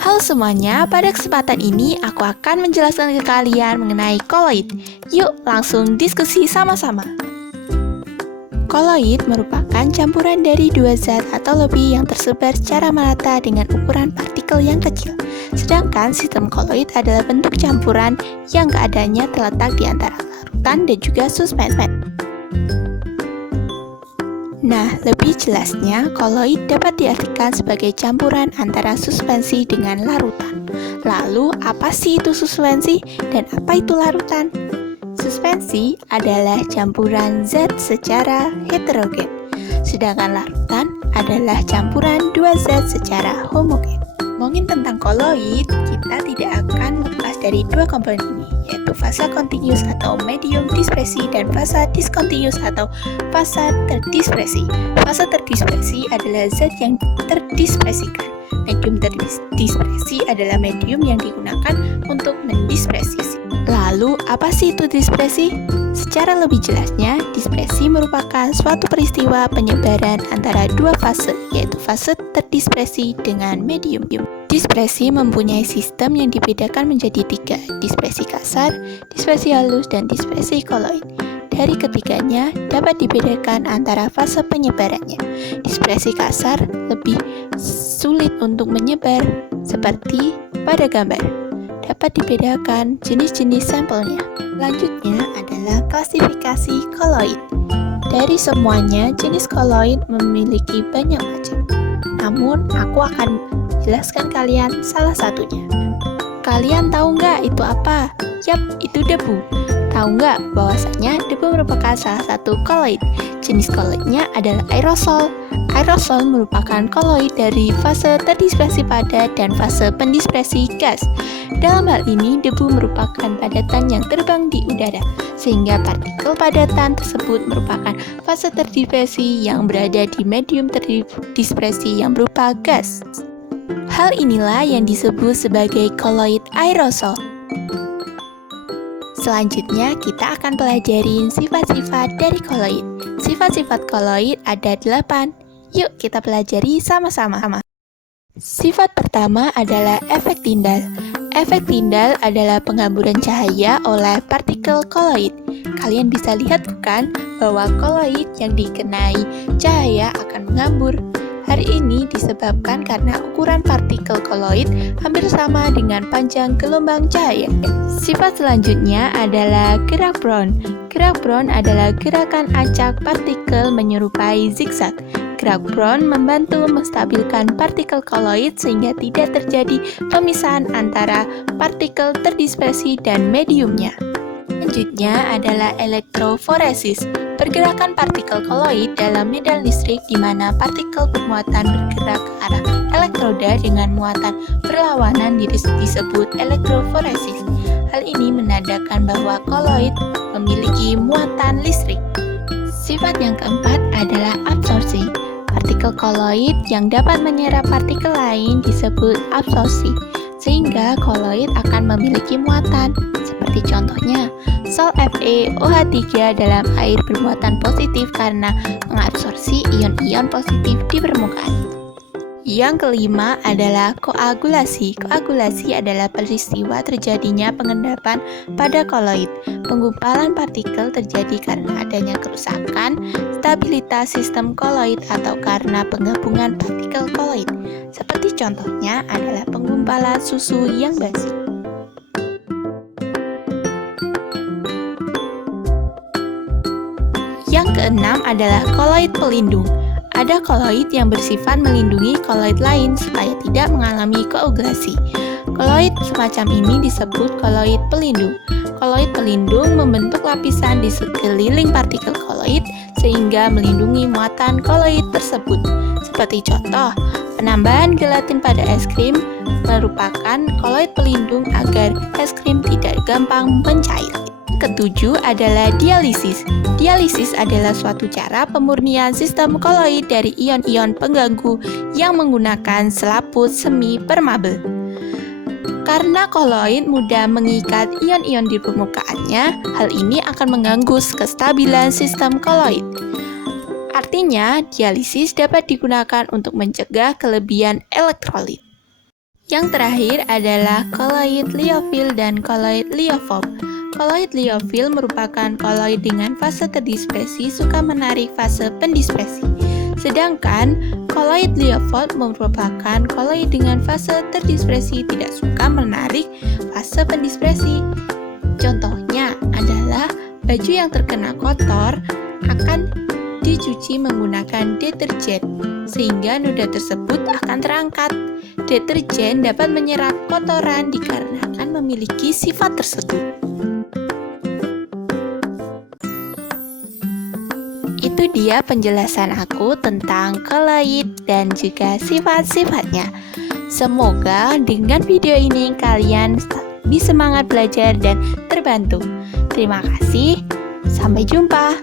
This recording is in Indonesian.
Halo semuanya, pada kesempatan ini aku akan menjelaskan ke kalian mengenai koloid. Yuk langsung diskusi sama-sama. Koloid merupakan campuran dari dua zat atau lebih yang tersebar secara merata dengan ukuran partikel yang kecil. Sedangkan sistem koloid adalah bentuk campuran yang keadaannya terletak di antara larutan dan juga suspensi. Nah, lebih jelasnya, koloid dapat diartikan sebagai campuran antara suspensi dengan larutan. Lalu, apa sih itu suspensi dan apa itu larutan? Suspensi adalah campuran zat secara heterogen, sedangkan larutan adalah campuran dua zat secara homogen. Ngomongin tentang koloid, kita tidak akan lepas dari dua komponen ini, yaitu fasa kontinus atau medium dispersi dan fasa diskontinus atau fasa terdispersi. Fasa terdispersi adalah zat yang terdispersikan. Medium terdispersi adalah medium yang digunakan untuk mendispersi. Lalu, apa sih itu dispersi? Secara lebih jelasnya, dispersi merupakan suatu peristiwa penyebaran antara dua fase, yaitu fase terdispersi dengan medium. Dispersi mempunyai sistem yang dibedakan menjadi tiga, dispersi kasar, dispersi halus, dan dispersi koloid. Dari ketiganya, dapat dibedakan antara fase penyebarannya. Dispersi kasar lebih sulit untuk menyebar, seperti pada gambar. Dapat dibedakan jenis-jenis sampelnya. Selanjutnya adalah klasifikasi koloid. Dari semuanya, jenis koloid memiliki banyak macam. Namun, aku akan jelaskan kalian salah satunya. Kalian tahu nggak itu apa? Yap, itu debu. Tahu nggak bahwasanya debu merupakan salah satu koloid? Jenis koloidnya adalah aerosol. Aerosol merupakan koloid dari fase terdispersi padat dan fase pendispersi gas. Dalam hal ini, debu merupakan padatan yang terbang di udara, sehingga partikel padatan tersebut merupakan fase terdispersi yang berada di medium terdispersi yang berupa gas. Hal inilah yang disebut sebagai koloid aerosol. Selanjutnya, kita akan pelajarin sifat-sifat dari koloid. Sifat-sifat koloid ada 8. Yuk kita pelajari sama-sama. Sifat pertama adalah efek Tyndall. Efek Tyndall adalah penghamburan cahaya oleh partikel koloid. Kalian bisa lihat bukan bahwa koloid yang dikenai cahaya akan menghambur. Hal ini disebabkan karena ukuran partikel koloid hampir sama dengan panjang gelombang cahaya. Sifat selanjutnya adalah gerak Brown. Gerak Brown adalah gerakan acak partikel menyerupai zigzag. Gerak Brown membantu menstabilkan partikel koloid sehingga tidak terjadi pemisahan antara partikel terdispersi dan mediumnya. Selanjutnya adalah elektroforesis. Pergerakan partikel koloid dalam medan listrik di mana partikel bermuatan bergerak ke arah elektroda dengan muatan berlawanan disebut elektroforesis. Hal ini menandakan bahwa koloid memiliki muatan listrik. Sifat yang keempat adalah absorpsi. Partikel koloid yang dapat menyerap partikel lain disebut absorpsi, sehingga koloid akan memiliki muatan. Seperti contohnya, sal FeOH3 dalam air bermuatan positif karena mengabsorpsi ion-ion positif di permukaan. Yang kelima adalah koagulasi. Koagulasi adalah peristiwa terjadinya pengendapan pada koloid. Penggumpalan partikel terjadi karena adanya kerusakan stabilitas sistem koloid atau karena penggabungan partikel koloid. Seperti contohnya adalah penggumpalan susu yang basi. Yang keenam adalah koloid pelindung. Ada koloid yang bersifat melindungi koloid lain supaya tidak mengalami koagulasi. Koloid semacam ini disebut koloid pelindung. Koloid pelindung membentuk lapisan di sekeliling partikel koloid sehingga melindungi muatan koloid tersebut. Seperti contoh, penambahan gelatin pada es krim merupakan koloid pelindung agar es krim tidak gampang mencair. Ketujuh adalah dialisis. Dialisis adalah suatu cara pemurnian sistem koloid dari ion-ion pengganggu yang menggunakan selaput semi permeabel. Karena koloid mudah mengikat ion-ion di permukaannya, hal ini akan mengganggu kestabilan sistem koloid. Artinya, dialisis dapat digunakan untuk mencegah kelebihan elektrolit. Yang terakhir adalah koloid liofil dan koloid liofob. Koloid liofil merupakan koloid dengan fase terdispersi suka menarik fase pendispersi. Sedangkan koloid liofob merupakan koloid dengan fase terdispersi tidak suka menarik fase pendispersi. Contohnya adalah baju yang terkena kotor akan dicuci menggunakan deterjen, sehingga noda tersebut akan terangkat. Deterjen dapat menyerap kotoran dikarenakan memiliki sifat tersebut. Itu dia penjelasan aku tentang koloid dan juga sifat-sifatnya. Semoga dengan video ini kalian bisa semangat belajar dan terbantu. Terima kasih, sampai jumpa.